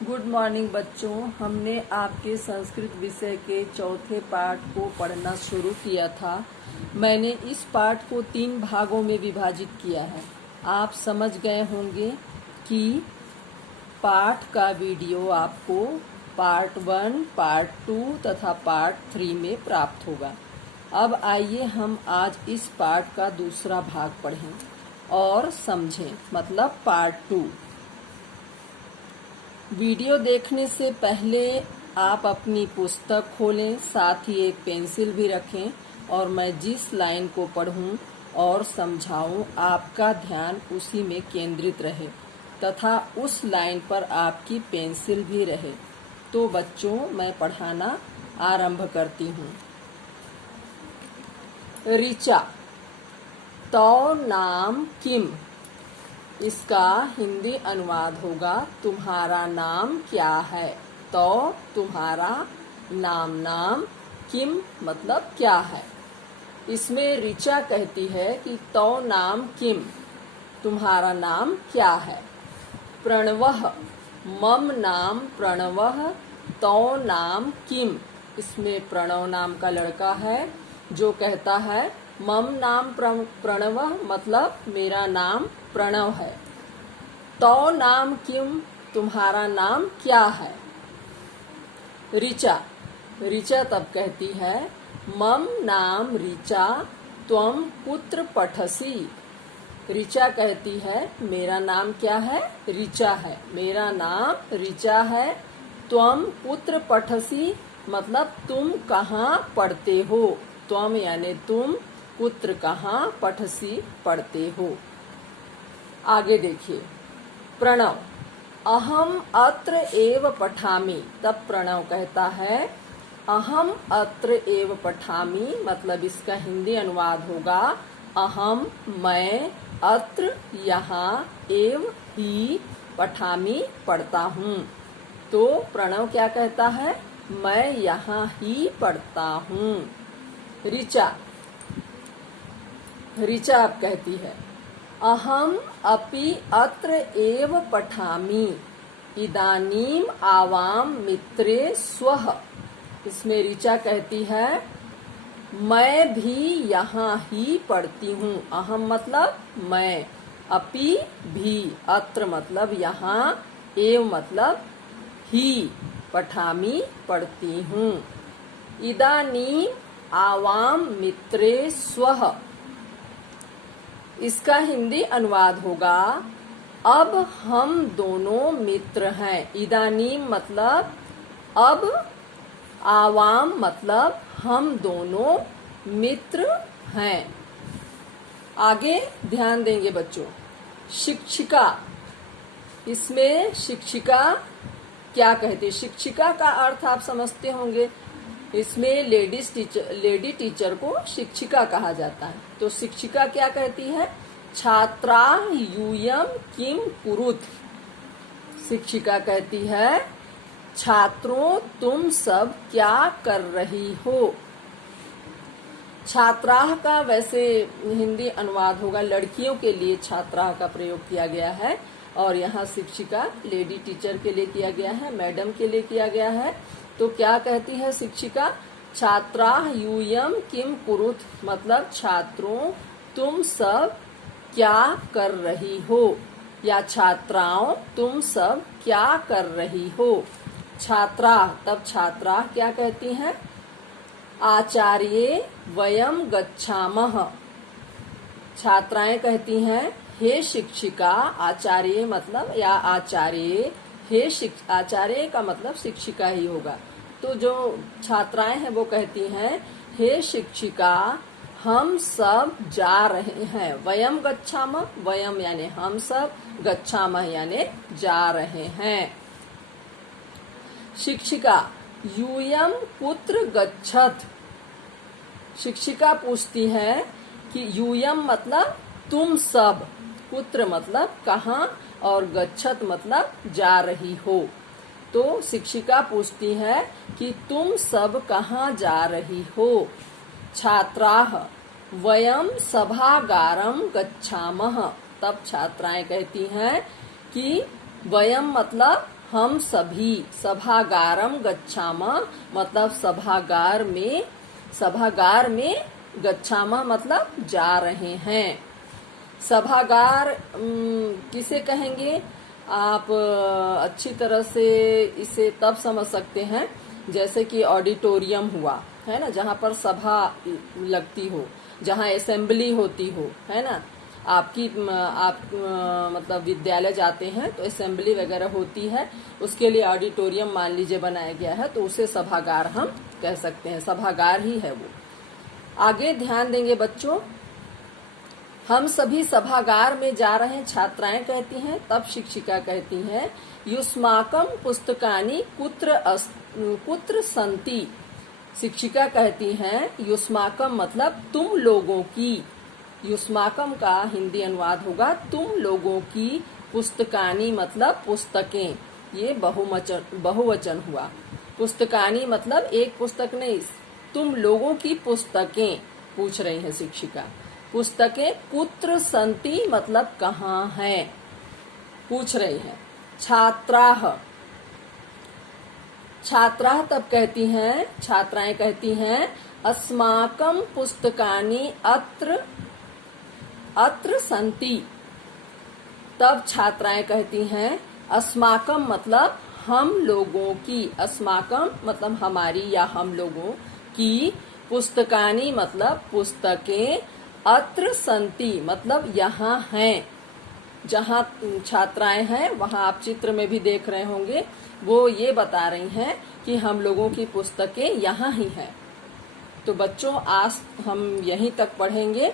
Good morning बच्चों। हमने आपके संस्कृत विषय के चौथे पाठ को पढ़ना शुरू किया था। मैंने इस पाठ को 3 भागों में विभाजित किया है। आप समझ गए होंगे कि पाठ का वीडियो आपको पार्ट 1, पार्ट 2 तथा पार्ट 3 में प्राप्त होगा। अब आइए हम आज इस पाठ का दूसरा भाग पढ़ें और समझें, मतलब पार्ट 2। वीडियो देखने से पहले आप अपनी पुस्तक खोलें, साथ ही एक पेंसिल भी रखें और मैं जिस लाइन को पढ़ूं और समझाऊं आपका ध्यान उसी में केंद्रित रहे तथा उस लाइन पर आपकी पेंसिल भी रहे। तो बच्चों, मैं पढ़ाना आरंभ करती हूं। ऋचा, तो नाम किम। इसका हिंदी अनुवाद होगा तुम्हारा नाम क्या है। तो तुम्हारा नाम किम मतलब क्या है। इसमें ऋचा कहती है कि तो नाम किम, तुम्हारा नाम क्या है। प्रणवः, मम नाम प्रणवः, तो नाम किम। इसमें प्रणव नाम का लड़का है जो कहता है मम नाम प्रणवः मतलब मेरा नाम प्रणव है। तो नाम किम, तुम्हारा नाम क्या है। ऋचा तब कहती है मम नाम ऋचा, त्वम कुत्र पठसि। ऋचा कहती है मेरा नाम क्या है, ऋचा है, मेरा नाम ऋचा है। त्वम कुत्र पठसि मतलब तुम कहाँ पढ़ते हो। त्वम यानी तुम, पुत्र कहाँ, पठसी पढ़ते हो। आगे देखिए, प्रणव, अहम अत्र एव पठामि। तब प्रणव कहता है अहम अत्र एव पठामि मतलब इसका हिंदी अनुवाद होगा अहम मैं, अत्र यहाँ, एव ही, पठामि पढ़ता हूँ। तो प्रणव क्या कहता है, मैं यहाँ ही पढ़ता हूँ। ऋचा अब कहती है अहम अपि अत्र एव पठामि, इदानीम आवाम मित्रे स्वः। इसमें ऋचा कहती है मैं भी यहाँ ही पढ़ती हूँ। अहम मतलब मैं, अपि भी, अत्र मतलब यहाँ, एव मतलब ही, पठामि पढ़ती हूँ। इदानीम आवाम मित्रे स्वः, इसका हिंदी अनुवाद होगा अब हम दोनों मित्र हैं। इदानीम मतलब अब, आवाम मतलब हम दोनों मित्र हैं। आगे ध्यान देंगे बच्चों। शिक्षिका, इसमें शिक्षिका क्या कहते, शिक्षिका का अर्थ आप समझते होंगे। इसमें लेडी टीचर को शिक्षिका कहा जाता है। तो शिक्षिका क्या कहती है, छात्रा यूयम किम कुरुत। शिक्षिका कहती है छात्रों तुम सब क्या कर रही हो। छात्रा का वैसे हिंदी अनुवाद होगा लड़कियों के लिए छात्रा का प्रयोग किया गया है और यहाँ शिक्षिका लेडी टीचर के लिए किया गया है, मैडम के लिए किया गया है। तो क्या कहती है शिक्षिका, छात्रा यूयम किम कुरुत मतलब छात्रों तुम सब क्या कर रही हो, या छात्राओं तुम सब क्या कर रही हो। छात्रा, तब छात्रा क्या कहती हैं, आचार्ये वयम गच्छामः। छात्राएं कहती हैं हे शिक्षिका, आचार्य मतलब या आचार्य, हे आचार्य का मतलब शिक्षिका ही होगा। तो जो छात्राएं हैं वो कहती हैं हे शिक्षिका हम सब जा रहे हैं। वयम गच्छामः, वयम यानी हम सब, गच्छामः यानी जा रहे हैं। शिक्षिका, यूयम कुत्र गच्छत। शिक्षिका पूछती है कि यूयम मतलब तुम सब, कुत्र मतलब कहाँ और गच्छत मतलब जा रही हो। तो शिक्षिका पूछती है कि तुम सब कहाँ जा रही हो। छात्राः वयम सभागारम गच्छामः। तब छात्राएं कहती हैं कि वयम मतलब हम सभी, सभागारम गच्छामा मतलब सभागार में गच्छामा मतलब जा रहे हैं। सभागार किसे कहेंगे? आप अच्छी तरह से इसे तब समझ सकते हैं जैसे कि ऑडिटोरियम हुआ, है ना, जहाँ पर सभा लगती हो, जहाँ असेंबली होती हो, है ना। आप मतलब विद्यालय जाते हैं तो असेंबली वगैरह होती है, उसके लिए ऑडिटोरियम मान लीजिए बनाया गया है, तो उसे सभागार हम कह सकते हैं, सभागार ही है वो। आगे ध्यान देंगे बच्चों, हम सभी सभागार में जा रहे हैं, छात्राएं कहती हैं। तब शिक्षिका कहती हैं, युष्माकम पुस्तकानि कुत्र सन्ति। शिक्षिका कहती हैं युष्माकम मतलब तुम लोगों की, युष्माकम का हिंदी अनुवाद होगा तुम लोगों की, पुस्तकानि मतलब पुस्तकें, ये बहुवचन हुआ। पुस्तकानि मतलब एक पुस्तक नहीं, तुम लोगों की पुस्तकें पूछ रही है शिक्षिका। पुस्तकें कुत्र सन्ति मतलब कहाँ हैं, पूछ रही है। छात्राः तब कहती हैं, छात्राएं कहती हैं, अस्माकं पुस्तकानि अत्र सन्ति। तब छात्राएं कहती हैं, अस्माकं मतलब हम लोगों की, अस्माकं मतलब हमारी या हम लोगों की, पुस्तकानि मतलब पुस्तकें, अत्र सन्ति मतलब यहाँ हैं। जहाँ छात्राएं हैं वहाँ आप चित्र में भी देख रहे होंगे, वो ये बता रही हैं कि हम लोगों की पुस्तकें यहाँ ही हैं। तो बच्चों आज हम यहीं तक पढ़ेंगे,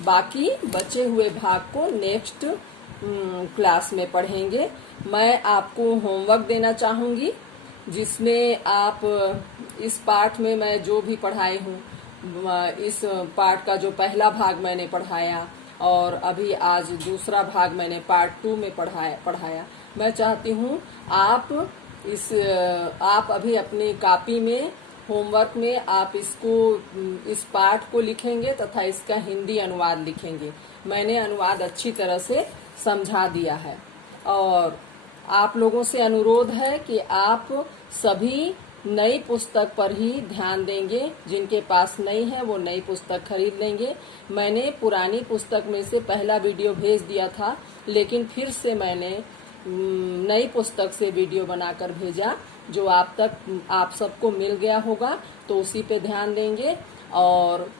बाकी बचे हुए भाग को नेक्स्ट क्लास में पढ़ेंगे। मैं आपको होमवर्क देना चाहूँगी जिसमें आप इस पाठ में मैं जो भी पढ़ाई हूँ, इस पाठ का जो पहला भाग मैंने पढ़ाया और अभी आज दूसरा भाग मैंने पार्ट 2 में पढ़ाया, मैं चाहती हूँ आप अभी अपनी कॉपी में होमवर्क में आप इस पाठ को लिखेंगे तथा इसका हिंदी अनुवाद लिखेंगे। मैंने अनुवाद अच्छी तरह से समझा दिया है और आप लोगों से अनुरोध है कि आप सभी नई पुस्तक पर ही ध्यान देंगे। जिनके पास नहीं है वो नई पुस्तक खरीद लेंगे। मैंने पुरानी पुस्तक में से पहला वीडियो भेज दिया था, लेकिन फिर से मैंने नई पुस्तक से वीडियो बनाकर भेजा जो आप सबको मिल गया होगा, तो उसी पे ध्यान देंगे। और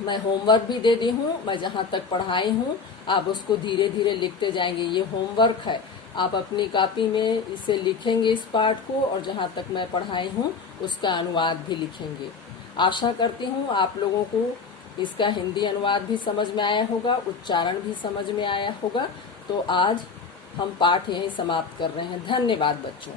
मैं होमवर्क भी दे दी हूँ, मैं जहाँ तक पढ़ाई हूँ आप उसको धीरे धीरे लिखते जाएंगे। ये होमवर्क है, आप अपनी कॉपी में इसे लिखेंगे इस पाठ को, और जहाँ तक मैं पढ़ाई हूँ उसका अनुवाद भी लिखेंगे। आशा करती हूँ आप लोगों को इसका हिंदी अनुवाद भी समझ में आया होगा, उच्चारण भी समझ में आया होगा। तो आज हम पाठ यहीं समाप्त कर रहे हैं। धन्यवाद बच्चों।